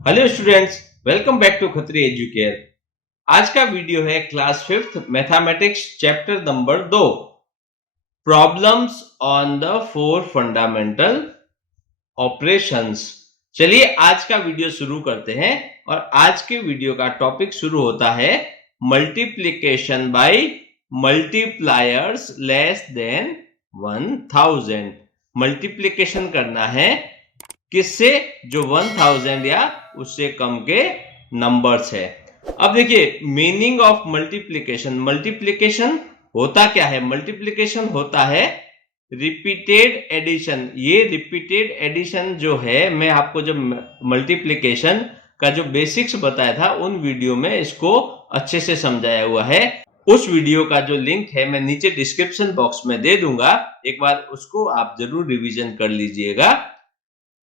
Hello students, welcome back to Khatri educare. आज का वीडियो है class 5th mathematics chapter number 2, problems on the 4 fundamental operations. चलिए आज का वीडियो शुरू करते हैं और आज के वीडियो का टॉपिक शुरू होता है multiplication bye multipliers less than 1000। Multiplication करना है किससे? जो 1000 या उससे कम के नंबर्स है। अब देखिए मीनिंग ऑफ मल्टीप्लिकेशन। मल्टीप्लिकेशन होता क्या है? मल्टीप्लिकेशन होता है रिपीटेड एडिशन। ये रिपीटेड एडिशन जो है, मैं आपको जब मल्टीप्लिकेशन का जो बेसिक्स बताया था उन वीडियो में इसको अच्छे से समझाया हुआ है। उस वीडियो का जो लिंक है मैं नीचे डिस्क्रिप्शन बॉक्स में दे दूंगा, एक बार उसको आप जरूर रिवीजन कर लीजिएगा।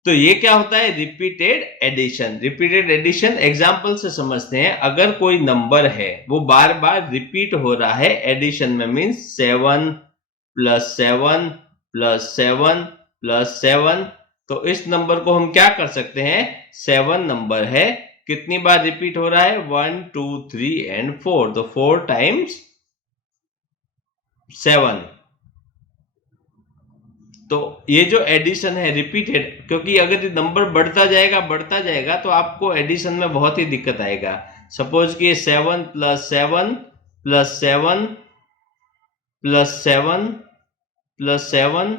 तो ये क्या होता है? Repeated addition. Repeated addition example से समझते हैं। अगर कोई नंबर है वो बार बार रिपीट हो रहा है एडिशन में, मीन्स 7 प्लस 7 प्लस 7 प्लस 7, तो इस नंबर को हम क्या कर सकते हैं? 7 नंबर है, कितनी बार रिपीट हो रहा है? 1 2 3 एंड 4, तो 4 टाइम्स 7। तो ये जो एडिशन है रिपीटेड, क्योंकि अगर ये नंबर बढ़ता जाएगा तो आपको एडिशन में बहुत ही दिक्कत आएगा। सपोज कि 7 plus 7 plus 7 plus 7 plus 7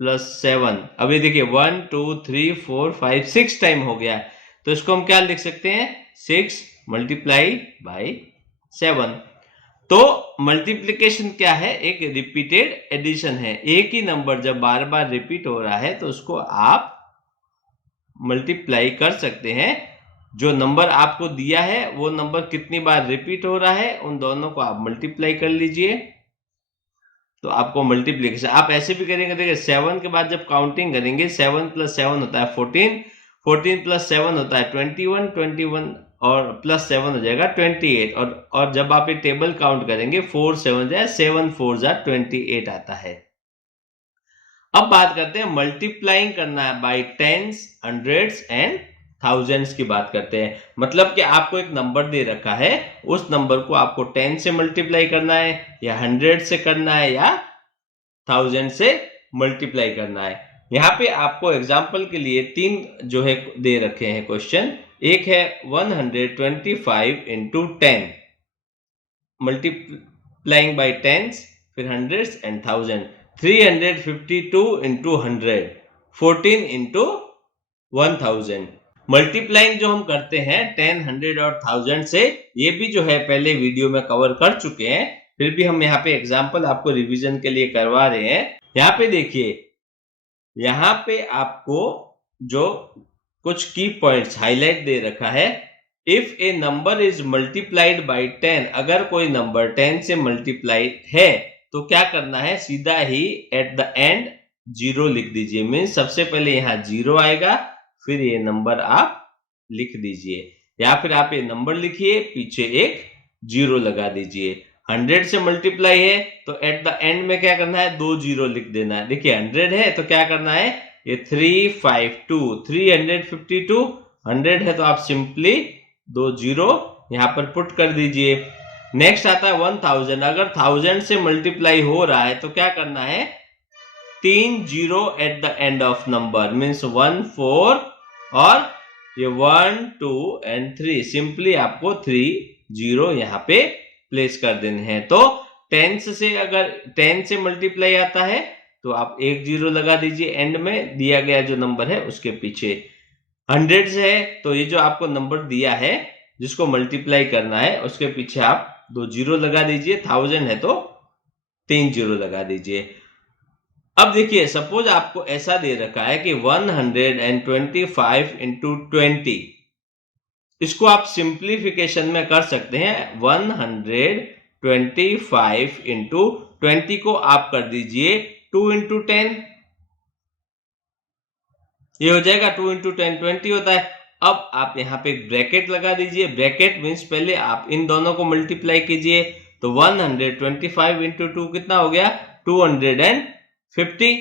plus 7, अभी देखिए 1 2 3 4 5 6 टाइम हो गया, तो इसको हम क्या लिख सकते हैं? 6 मल्टीप्लाई बाई 7। तो मल्टीप्लिकेशन क्या है? एक रिपीटेड एडिशन है। एक ही नंबर जब बार बार रिपीट हो रहा है तो उसको आप मल्टीप्लाई कर सकते हैं। जो नंबर आपको दिया है वो नंबर कितनी बार रिपीट हो रहा है, उन दोनों को आप मल्टीप्लाई कर लीजिए, तो आपको मल्टीप्लिकेशन। आप ऐसे भी करेंगे, देखिए 7 के बाद जब काउंटिंग करेंगे 7 प्लस 7 होता है 14, 14 प्लस 7 होता है 21, 21 और प्लस 7 हो जाएगा 28, और जब आप ये टेबल काउंट करेंगे 4 7 जाए 7 4 जा 28 आता है। अब बात करते हैं मल्टीप्लाइंग करना है by tens, hundreds and thousands की बात करते हैं। मतलब कि आपको एक नंबर दे रखा है, उस नंबर को आपको 10 से मल्टीप्लाई करना है या 100 से करना है या 1000 से मल्टीप्लाई करना है। यहाँ पे आपको एग्जाम्पल के लिए 3 जो है दे रखे हैं क्वेश्चन। एक है 125 इंटू 10 मल्टीप्लाइंग बाई टेंस, फिर hundreds and 1000। 352 into 100, 14 into 1000। Multiplying जो हम करते हैं 10, 100 और 1000 से, ये भी जो है पहले वीडियो में कवर कर चुके हैं, फिर भी हम यहाँ पे एग्जाम्पल आपको रिवीजन के लिए करवा रहे हैं। यहाँ पे देखिए, यहाँ पे आपको जो कुछ की पॉइंट्स हाईलाइट दे रखा है। If A number is multiplied by 10, अगर कोई नंबर 10 से मल्टीप्लाइड है तो क्या करना है? सीधा ही एट द एंड 0 लिख दीजिए। मीन्स सबसे पहले यहाँ 0 आएगा, फिर ये नंबर आप लिख दीजिए, या फिर आप ये नंबर लिखिए, पीछे एक 0 लगा दीजिए। 100 से मल्टीप्लाई है तो एट द एंड में क्या करना है? 2 0 लिख देना है। देखिए 100 है तो क्या करना है? ये 352, 352, 100 है तो आप सिंपली 2 0 यहाँ पर पुट कर दीजिए। नेक्स्ट आता है 1000। अगर 1000 से मल्टीप्लाई हो रहा है तो क्या करना है? 3 0 at the end of number, means 1 4 और ये 1 2 एंड 3, सिंपली आपको 3 0 यहाँ पे प्लेस कर देने हैं। तो 10 से, अगर 10 से मल्टीप्लाई आता है तो आप एक 0 लगा दीजिए एंड में, दिया गया जो नंबर है उसके पीछे। 100 से है तो ये जो आपको नंबर दिया है जिसको मल्टीप्लाई करना है उसके पीछे आप 2 0 लगा दीजिए। 1000 है तो 3 0 लगा दीजिए। अब देखिए सपोज आपको ऐसा दे रखा है कि 125 इंटू 20, इसको आप सिंप्लीफिकेशन में कर सकते हैं। 125 इंटू 20 को आप कर दीजिए 2 इंटू 10, ये हो जाएगा 2 इंटू 10 20 होता है। अब आप यहाँ पे एक ब्रैकेट लगा दीजिए। ब्रैकेट मीन्स पहले आप इन दोनों को मल्टीप्लाई कीजिए, तो 125 इंटू 2 कितना हो गया? 250।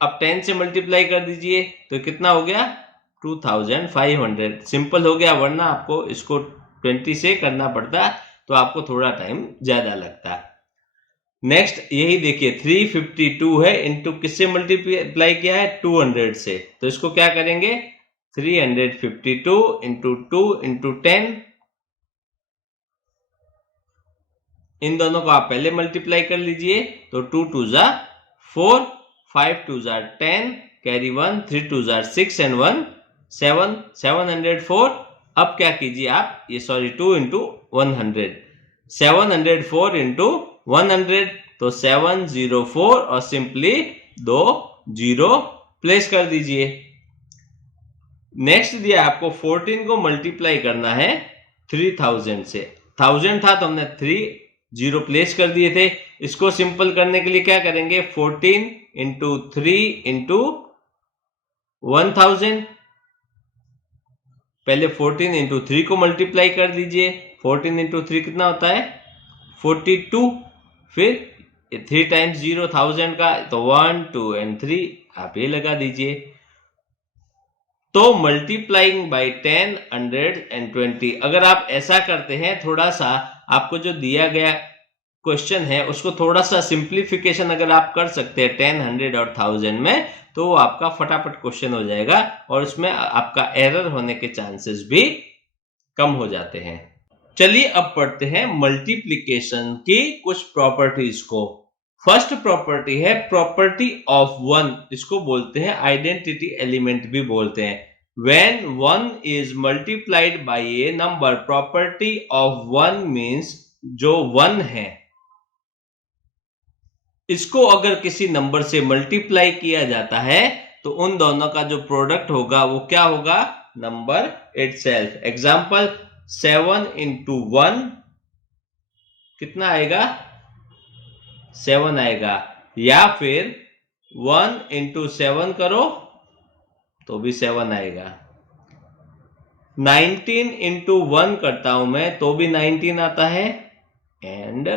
अब 10 से मल्टीप्लाई कर दीजिए तो कितना हो गया? 2500 सिंपल हो गया, वरना आपको इसको 20 से करना पड़ता तो आपको थोड़ा टाइम ज्यादा लगता। नेक्स्ट यही देखिए 352 है, इनटू किससे मल्टीप्लाई किया है 200 से, तो इसको क्या करेंगे 352 इंटू 2 इंटू 10, इन दोनों को आप पहले मल्टीप्लाई कर लीजिए, तो 2 2 जा 4, 5 2 जा 10, कैरी 1, 3 2 जा 6 एंड 1 7, 704। अब क्या कीजिए आप, ये सॉरी 2 इंटू 100, 704 इंटू 100, तो 704 और सिंपली 2 0 प्लेस कर दीजिए। नेक्स्ट दिया आपको 14 को मल्टीप्लाई करना है 3000 से, 1000 था तो हमने 3 0 प्लेस कर दिए थे। इसको सिंपल करने के लिए क्या करेंगे 14 इंटू 3 इंटू 1000, पहले 14 इंटू 3 को मल्टीप्लाई कर दीजिए, 14 इंटू 3 कितना होता है 42, फिर 3 टाइम्स 0 1000 का, तो 1 2 एंड 3 आप ये लगा दीजिए। तो मल्टीप्लाइंग बाय 10 100 एंड 20, अगर आप ऐसा करते हैं, थोड़ा सा आपको जो दिया गया क्वेश्चन है उसको थोड़ा सा सिंप्लीफिकेशन अगर आप कर सकते हैं 10 100 और 1000 में, तो आपका फटाफट क्वेश्चन हो जाएगा और उसमें आपका एरर होने के चांसेस भी कम हो जाते हैं। चलिए अब पढ़ते हैं मल्टीप्लिकेशन की कुछ प्रॉपर्टीज को। फर्स्ट प्रॉपर्टी है प्रॉपर्टी ऑफ वन, इसको बोलते हैं आइडेंटिटी एलिमेंट भी बोलते हैं। When 1 is multiplied by a number, property of 1 means जो 1 है इसको अगर किसी नंबर से मल्टीप्लाई किया जाता है तो उन दोनों का जो प्रोडक्ट होगा वो क्या होगा, नंबर इटसेल्फ। एग्जांपल 7 इंटू 1 कितना आएगा 7 आएगा, या फिर 1 इंटू 7 करो तो भी 7 आएगा। 19 इंटू 1 करता हूं मैं तो भी 19 आता है, एंड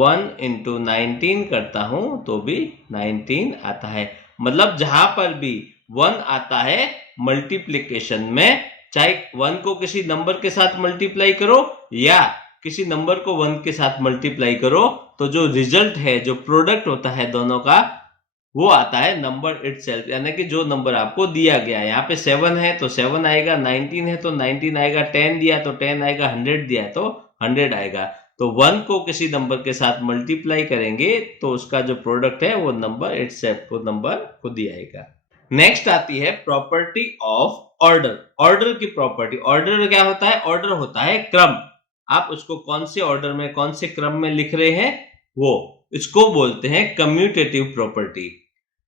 1 इंटू 19 करता हूं तो भी 19 आता है। मतलब जहां पर भी 1 आता है मल्टीप्लिकेशन में, चाहे 1 को किसी नंबर के साथ मल्टीप्लाई करो या किसी नंबर को 1 के साथ मल्टीप्लाई करो, तो जो रिजल्ट है, जो प्रोडक्ट होता है दोनों का, वो आता है नंबर इटसेल्फ, यानी कि जो नंबर आपको दिया गया है। यहाँ पे 7 है तो 7 आएगा, 19 है तो 19 आएगा, 10 दिया तो 10 आएगा, 100 दिया तो 100 आएगा। तो 1 को किसी नंबर के साथ मल्टीप्लाई करेंगे तो उसका जो प्रोडक्ट है वो नंबर इटसेल्फ, वो नंबर खुद ही आएगा। नेक्स्ट आती है प्रॉपर्टी ऑफ ऑर्डर। ऑर्डर की प्रॉपर्टी, ऑर्डर क्या होता है, ऑर्डर होता है क्रम। आप उसको कौन से ऑर्डर में, कौन से क्रम में लिख रहे हैं, वो इसको बोलते हैं commutative property.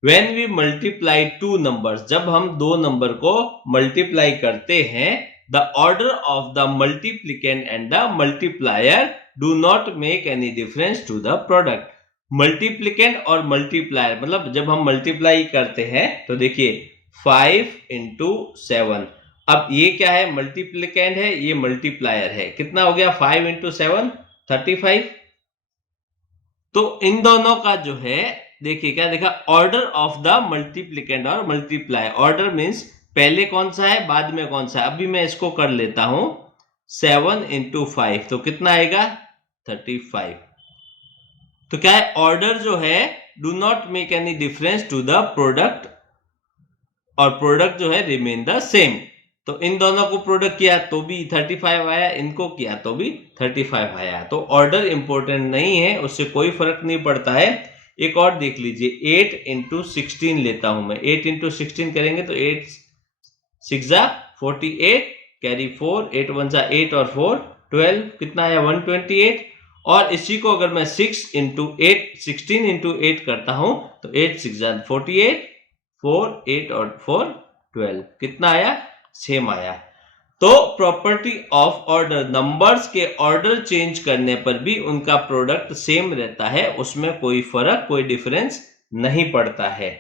When we multiply two numbers, जब हम दो नंबर को मल्टीप्लाई करते हैं, the order of the multiplicand and the multiplier do not make any difference to the product. मल्टीप्लिकेंड और मल्टीप्लायर, मतलब जब हम मल्टीप्लाई करते हैं तो देखिए 5 इंटू 7, अब ये क्या है, मल्टीप्लिकेंड है, ये मल्टीप्लायर है, कितना हो गया 5 इंटू 7 35। तो इन दोनों का जो है देखिए क्या देखा, ऑर्डर ऑफ द मल्टीप्लिकेंड और मल्टीप्लाई। ऑर्डर मीन्स पहले कौन सा है बाद में कौन सा है। अभी मैं इसको कर लेता हूं 7 इंटू 5 तो कितना आएगा 35। तो क्या है, ऑर्डर जो है do not make any difference to the product, और प्रोडक्ट जो है रिमेन द सेम। तो इन दोनों को प्रोडक्ट किया तो भी 35 आया, इनको किया तो भी 35 आया। तो ऑर्डर इंपॉर्टेंट नहीं है, उससे कोई फर्क नहीं पड़ता है। एक और देख लीजिए 8 इंटू 16 लेता हूं मैं, 8 इंटू 16 करेंगे तो 8 6 48, कैरी 4, 8 1 8 और 4 12, कितना आया 128। और इसी को अगर मैं 6 इंटू 8 16 इंटू 8 करता हूं तो 8 6 48, 4 8 और 4 12, कितना आया सेम आया। तो प्रॉपर्टी ऑफ ऑर्डर, नंबर्स के ऑर्डर चेंज करने पर भी उनका प्रोडक्ट सेम रहता है, उसमें कोई फर्क, कोई डिफरेंस नहीं पड़ता है।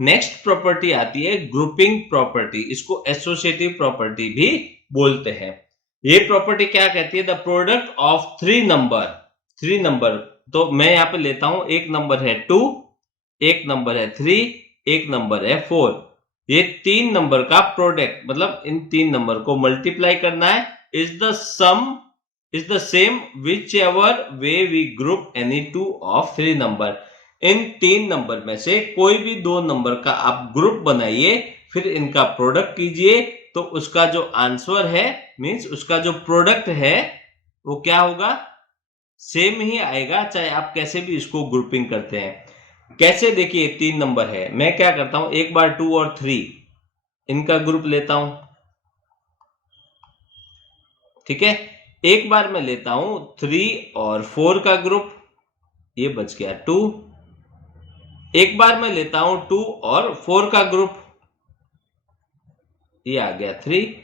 नेक्स्ट प्रॉपर्टी आती है ग्रुपिंग प्रॉपर्टी, इसको एसोसिएटिव प्रॉपर्टी भी बोलते हैं। ये प्रॉपर्टी क्या कहती है, द प्रोडक्ट ऑफ 3 नंबर, तो मैं यहां पे लेता हूं, एक नंबर है 2, एक नंबर है 3, एक नंबर है 4। ये 3 नंबर का प्रोडक्ट, मतलब इन 3 नंबर को मल्टीप्लाई करना है। Is the same which ever way we group any 2 of 3 number. इन 3 नंबर में से कोई भी 2 नंबर का आप ग्रुप बनाइए, फिर इनका प्रोडक्ट कीजिए, तो उसका जो आंसर है, मींस उसका जो प्रोडक्ट है, वो क्या होगा, सेम ही आएगा, चाहे आप कैसे भी इसको ग्रुपिंग करते हैं। कैसे, देखिए 3 नंबर है, मैं क्या करता हूं, एक बार 2 और 3 इनका ग्रुप लेता हूं, ठीक है। एक बार मैं लेता हूं 3 और 4 का ग्रुप, ये बच गया 2। एक बार मैं लेता हूं 2 और 4 का ग्रुप, ये आ गया 3।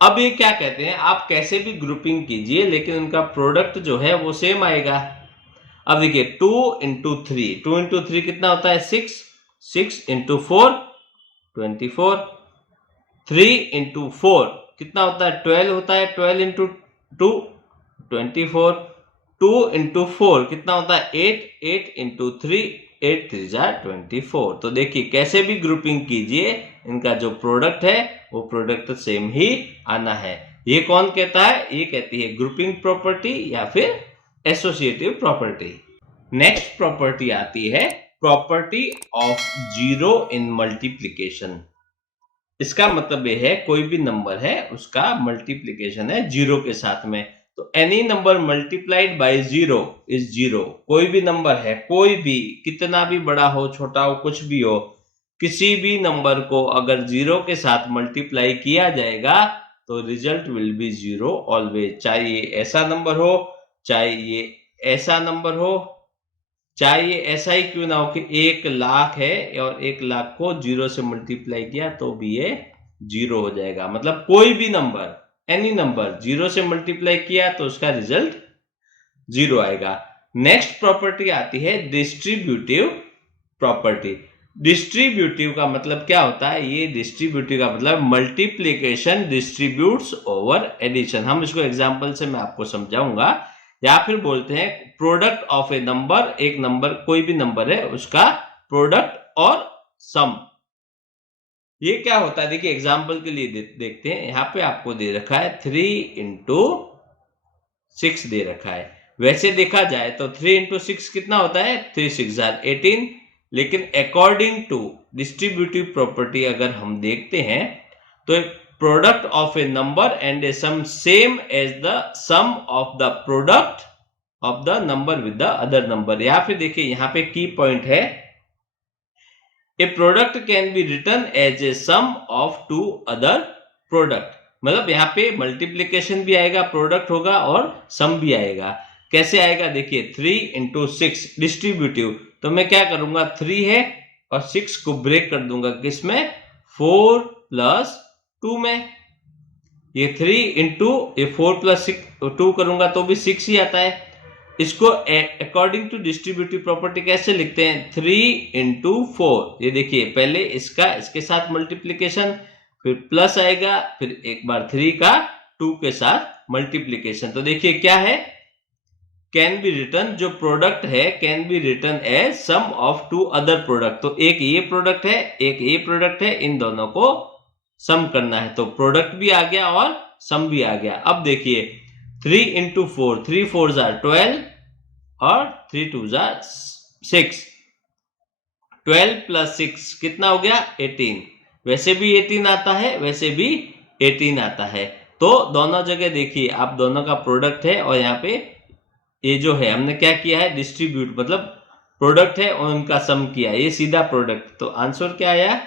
अब ये क्या कहते हैं, आप कैसे भी ग्रुपिंग कीजिए लेकिन उनका प्रोडक्ट जो है वो सेम आएगा। अब देखिए 2 इंटू 3, 2 इंटू 3 कितना होता है 6, 6 इंटू 4 24, 3 इंटू 4 कितना होता है 12 होता है, 12 इंटू 2 24, 2 इंटू 4 कितना होता है 8, 8 इंटू 3 8 3 जा 24। तो देखिए कैसे भी ग्रुपिंग कीजिए, इनका जो प्रोडक्ट है वो प्रोडक्ट सेम ही आना है। ये कौन कहता है, ये कहती है ग्रुपिंग प्रॉपर्टी या फिर एसोसिएटिव प्रॉपर्टी। नेक्स्ट प्रॉपर्टी आती है property of zero in multiplication. इसका मतलब ये है कोई भी नंबर है उसका मल्टीप्लिकेशन है जीरो के साथ में, तो any number multiplied by zero is zero. कोई भी नंबर है, कोई भी, कितना भी बड़ा हो छोटा हो कुछ भी हो, किसी भी नंबर को अगर जीरो के साथ मल्टीप्लाई किया जाएगा तो result will be zero always. चाहे ये ऐसा नंबर हो, चाहे ये ऐसा नंबर हो, चाहे ये ऐसा ही क्यों ना हो कि 1 लाख है और 1 लाख को जीरो से मल्टीप्लाई किया तो भी ये जीरो हो जाएगा। मतलब कोई भी नंबर, एनी नंबर जीरो से मल्टीप्लाई किया तो उसका रिजल्ट जीरो आएगा। नेक्स्ट प्रॉपर्टी आती है डिस्ट्रीब्यूटिव प्रॉपर्टी। डिस्ट्रीब्यूटिव का मतलब क्या होता है, ये डिस्ट्रीब्यूटिव का मतलब मल्टीप्लीकेशन डिस्ट्रीब्यूट्स ओवर एडिशन। हम इसको एग्जांपल से मैं आपको समझाऊंगा। या फिर बोलते हैं प्रोडक्ट ऑफ ए नंबर, एक नंबर कोई भी नंबर है उसका प्रोडक्ट और सम। ये क्या होता है, देखिए एग्जांपल के लिए देखते हैं। यहां पे आपको दे रखा है 3 इंटू 6 दे रखा है। वैसे देखा जाए तो 3 इंटू 6 कितना होता है 3 6 18, लेकिन अकॉर्डिंग टू डिस्ट्रीब्यूटिव प्रॉपर्टी अगर हम देखते हैं तो product of a number and a sum same as the sum of the product of the number with the other number. या फिर देखिए यहां पे की पॉइंट है, a product can be written as a sum of two other product. मतलब यहाँ पे multiplication भी आएगा, प्रोडक्ट होगा और सम भी आएगा। कैसे आएगा, देखिए 3 इंटू 6 डिस्ट्रीब्यूटिव, तो मैं क्या करूंगा 3 है और 6 को ब्रेक कर दूंगा किसमें 4 प्लस 2 में। ये 3 इंटू ये 4 प्लस 2 करूंगा तो भी 6 ही आता है। इसको अकॉर्डिंग टू डिस्ट्रीब्यूटिव प्रॉपर्टी कैसे लिखते हैं 3 इंटू 4। ये देखिए पहले इसका इसके साथ मल्टीप्लीकेशन, फिर प्लस आएगा, फिर एक बार 3 का 2 के साथ मल्टीप्लीकेशन। तो देखिए क्या है, कैन बी रिटर्न, जो प्रोडक्ट है can be return as sum of two other product. तो एक ये प्रोडक्ट है, एक ये प्रोडक्ट है, इन दोनों को सम करना है, तो प्रोडक्ट भी आ गया और सम भी आ गया। अब देखिए 3 इंटू 4, 3 4 12 और 3 2 6, 12 प्लस 6 कितना हो गया 18। वैसे भी 18 आता है, वैसे भी 18 आता है। तो दोनों जगह देखिए आप दोनों का प्रोडक्ट है, और यहाँ पे ये जो है हमने क्या किया है डिस्ट्रीब्यूट, मतलब प्रोडक्ट है और उनका सम किया, ये सीधा प्रोडक्ट। तो आंसर क्या आया,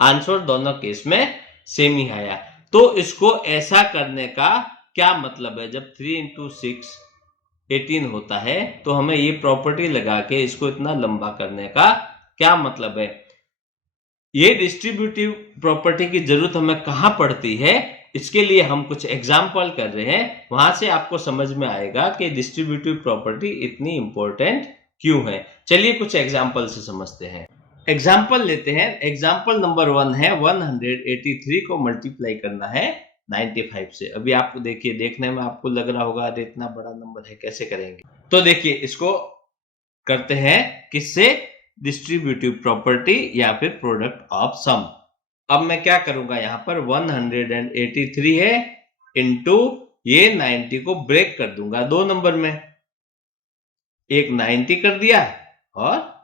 आंसर दोनों केस में सेम ही आया। तो इसको ऐसा करने का क्या मतलब है, जब 3 इंटू 6 18 होता है तो हमें ये प्रॉपर्टी लगा के इसको इतना लंबा करने का क्या मतलब है। ये डिस्ट्रीब्यूटिव प्रॉपर्टी की जरूरत हमें कहां पड़ती है, इसके लिए हम कुछ एग्जाम्पल कर रहे हैं, वहां से आपको समझ में आएगा कि डिस्ट्रीब्यूटिव प्रॉपर्टी इतनी इंपॉर्टेंट क्यों है। चलिए कुछ एग्जाम्पल से समझते हैं। एग्जाम्पल लेते हैं। एग्जाम्पल नंबर 1 है 183 को मल्टीप्लाई करना है 95 से। अभी आप देखिए, देखने में आपको लग रहा होगा अरे इतना बड़ा नंबर है कैसे करेंगे। तो देखिए इसको करते हैं किससे, डिस्ट्रीब्यूटिव प्रॉपर्टी या फिर प्रोडक्ट ऑफ सम। अब मैं क्या करूंगा, यहां पर 183 है इंटू ये 90 को ब्रेक कर दूंगा दो नंबर में, एक 90 कर दिया और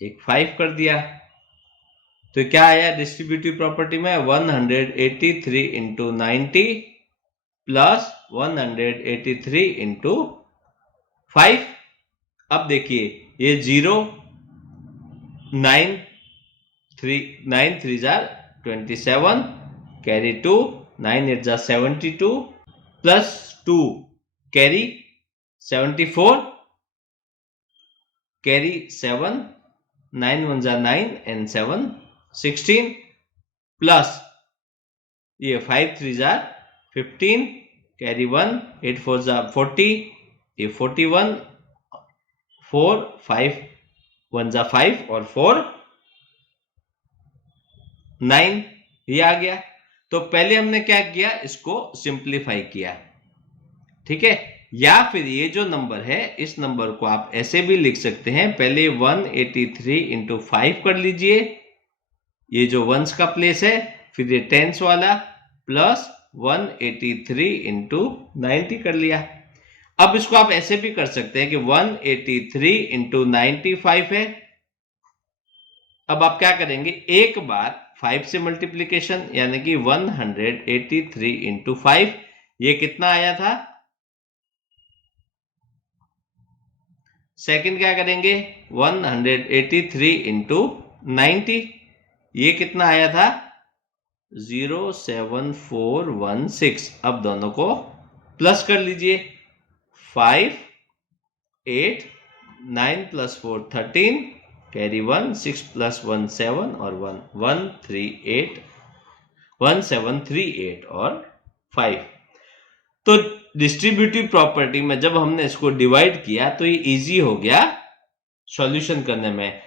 एक 5 कर दिया। तो क्या आया डिस्ट्रीब्यूटिव प्रॉपर्टी में, 183 इंटू 90 प्लस 183 इंटू 5। अब देखिए ये 0 9 3 jar 27 carry 2 9 8 jar 72 plus 2 carry 74 carry 7 9 1 jar 9 and 7 16 plus ये 5 3 जार 15 कैरी 1 8 4 जार 40 ये 41 4 5 1 जार 5 और 4 9 ये आ गया। तो पहले हमने क्या किया, इसको सिंप्लीफाई किया, ठीक है। या फिर ये जो नंबर है इस नंबर को आप ऐसे भी लिख सकते हैं, पहले 183 इंटू 5 कर लीजिए, ये जो वंस का प्लेस है, फिर ये टेंस वाला प्लस 183 इंटू 90 कर लिया। अब इसको आप ऐसे भी कर सकते हैं कि 183 इंटू 95 है। अब आप क्या करेंगे, एक बार 5 से मल्टीप्लीकेशन, यानी कि 183 इंटू 5, ये कितना आया था। सेकंड क्या करेंगे, 183 इंटू 90, ये कितना आया था 07416। अब दोनों को प्लस कर लीजिए, 5 8 9 प्लस 4 13 कैरी 1 6 प्लस 1 7 और 1 1738 और 5। तो डिस्ट्रीब्यूटिव प्रॉपर्टी में जब हमने इसको डिवाइड किया तो ये इजी हो गया सॉल्यूशन करने में।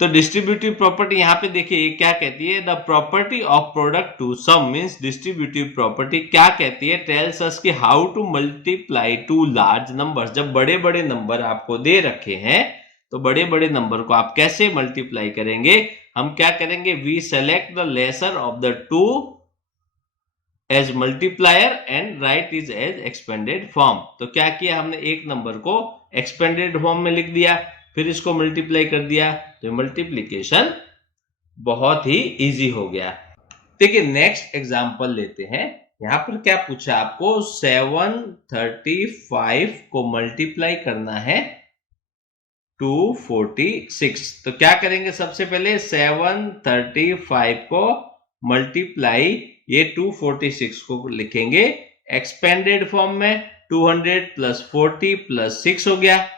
तो डिस्ट्रीब्यूटिव प्रॉपर्टी यहां पे देखिए ये क्या कहती है, the property of product to sum means distributive property क्या कहती है, टेल्स अस कि how to multiply two large numbers. जब बड़े बड़े नंबर आपको दे रखे हैं तो बड़े बड़े नंबर को आप कैसे मल्टीप्लाई करेंगे, हम क्या करेंगे, we select the lesser of the two as multiplier and write is as expanded form. तो क्या किया हमने, एक नंबर को एक्सपेंडेड फॉर्म में लिख दिया, फिर इसको मल्टीप्लाई कर दिया, तो मल्टीप्लीकेशन बहुत ही इजी हो गया। देखिए नेक्स्ट एग्जांपल लेते हैं। यहां पर क्या पूछा आपको, 735 को मल्टीप्लाई करना है 246। तो क्या करेंगे, सबसे पहले 735 को मल्टीप्लाई ये 246 को लिखेंगे एक्सपेंडेड फॉर्म में, 200 प्लस 40 प्लस 6 हो गया।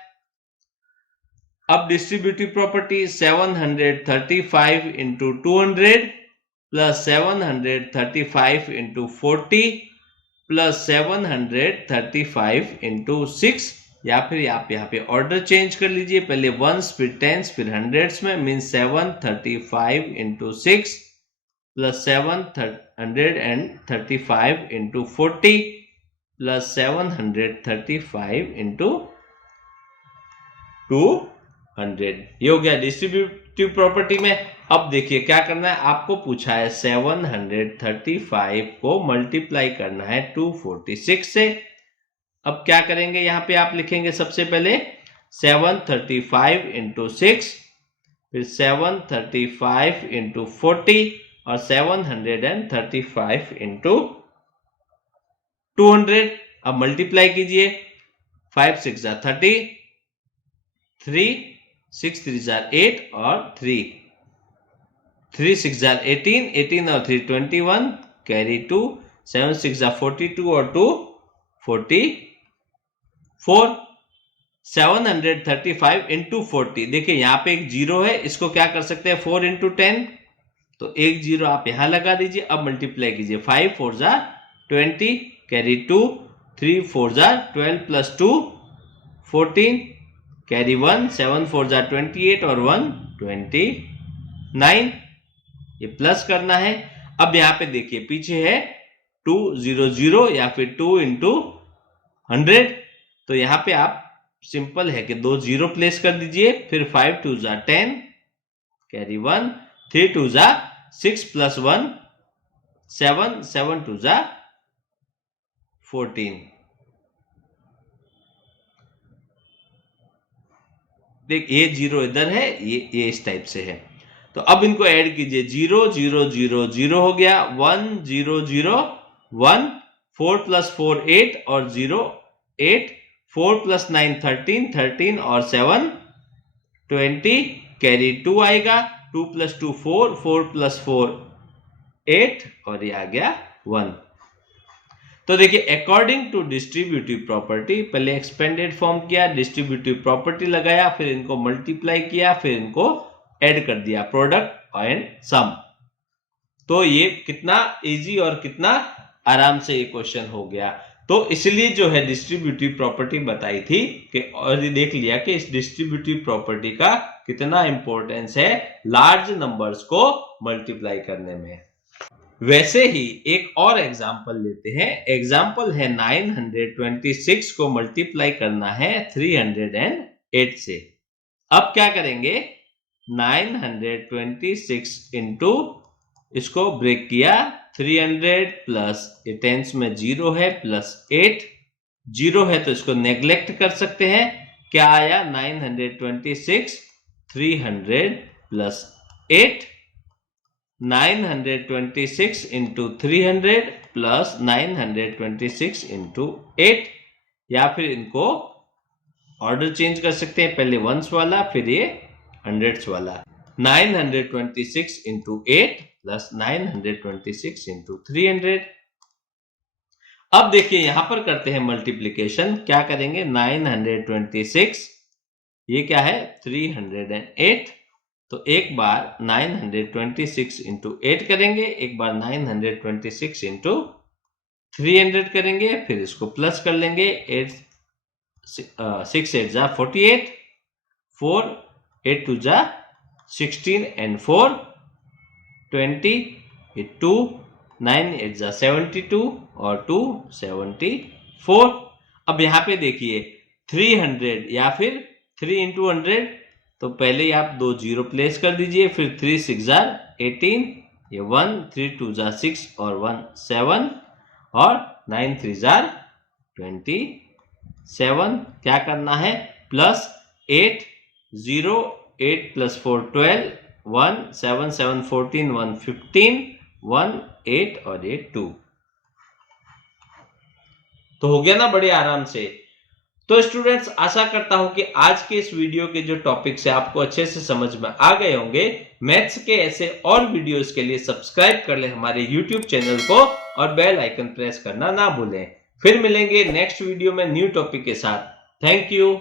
अब distributive property 735 into 200 plus 735 into 40 plus 735 into 6, या फिर आप यहाँ पे ऑर्डर चेंज कर लीजिए, पहले वंस फिर टेंस फिर हंड्रेड्स में, mean 735 into 6 plus 735 into 40 plus 735 into 200। ये हो गया डिस्ट्रीब्यूटिव प्रॉपर्टी में। अब देखिए क्या करना है, आपको पूछा है 735 को मल्टीप्लाई करना है 246 से। अब क्या करेंगे, यहां पे आप लिखेंगे सबसे पहले 735 इंटू 6, फिर 735 इंटू 40 और 735 इंटू 200। अब मल्टीप्लाई कीजिए, 5 6 जा 30, 3 6 3 जार 8 और 3 6 जार 18, 18 और 3 21 कैरी 2, 7 6 जार 42 और 2 44। 735 इंटू 40, देखिए यहाँ पे एक जीरो है, इसको क्या कर सकते हैं 4 इंटू 10, तो एक जीरो आप यहां लगा दीजिए। अब मल्टीप्लाई कीजिए, 5 4 jar 20 carry 2, 3 4 jar 12 plus 2 14 carry 1, 7 4 jar 28 और 1 29, ये प्लस करना है। अब यहां पे देखिए पीछे है 200 या फिर 2 इंटू 100, तो यहां पे आप सिंपल है कि 2 जीरो प्लेस कर दीजिए, फिर 5 2 जा 10 कैरी 1, 3 2 जा 6 प्लस 1 7, 7 2 जा 14। देख ये जीरो इधर है, ये इस टाइप से है। तो अब इनको ऐड कीजिए, 0 0 0 0 हो गया, 1 0 0 1, 4 प्लस 4 8 और 0 8, 4 प्लस 9 13, 13 और 7 20, कैरी 2 आएगा, 2 प्लस 2 4, 4 प्लस 4 8 और ये आ गया 1। तो देखिए अकॉर्डिंग टू डिस्ट्रीब्यूटिव प्रॉपर्टी, पहले एक्सपेंडेड फॉर्म किया, डिस्ट्रीब्यूटिव प्रॉपर्टी लगाया, फिर इनको मल्टीप्लाई किया, फिर इनको ऐड कर दिया, प्रोडक्ट एंड सम। तो ये कितना इजी और कितना आराम से ये क्वेश्चन हो गया। तो इसलिए जो है डिस्ट्रीब्यूटिव प्रॉपर्टी बताई थी कि, और ये देख लिया कि इस डिस्ट्रीब्यूटिव प्रॉपर्टी का कितना इंपॉर्टेंस है लार्ज नंबर्स को मल्टीप्लाई करने में। वैसे ही एक और एग्जाम्पल लेते हैं। एग्जाम्पल है 926 को मल्टीप्लाई करना है 308 से। अब क्या करेंगे, 926 इंटू, इसको ब्रेक किया, 300 प्लस ये टेंस में 0 है प्लस 8, 0 है तो इसको नेग्लेक्ट कर सकते हैं। क्या आया, 926 300 प्लस 8, 926 इंटू 300 प्लस 926 इंटू 8, या फिर इनको ऑर्डर चेंज कर सकते हैं, पहले वंस वाला फिर ये हंड्रेड्स वाला। 926 इंटू 8 प्लस 926 इंटू 300। अब देखिए यहां पर करते हैं मल्टीप्लीकेशन। क्या करेंगे, 926 ये क्या है 308, तो एक बार 926 इंटू 8 करेंगे, एक बार 926 इंटू 300 करेंगे, फिर इसको प्लस कर लेंगे, 6 8 जा 48, 4 8 2 जा 16 एंड 4 20, 2 9 8 जा 72 और 2 74। अब यहां पे देखिए 300 या फिर 3 इंटू 100, तो पहले आप 2 जीरो प्लेस कर दीजिए, फिर 3 6 जा 18, ये 1 3 2 जा 6 और 1 7 और 9 3 जा 27। क्या करना है, प्लस 8 0 8 प्लस 4 12, 1 7 7 14, 1 15, 1 8 और ये 2। तो हो गया ना बड़े आराम से। तो स्टूडेंट्स आशा करता हूं कि आज के इस वीडियो के जो टॉपिक्स है आपको अच्छे से समझ में आ गए होंगे। मैथ्स के ऐसे और वीडियोस के लिए सब्सक्राइब कर ले हमारे YouTube चैनल को और बेल आइकन प्रेस करना ना भूलें। फिर मिलेंगे नेक्स्ट वीडियो में न्यू टॉपिक के साथ। Thank you.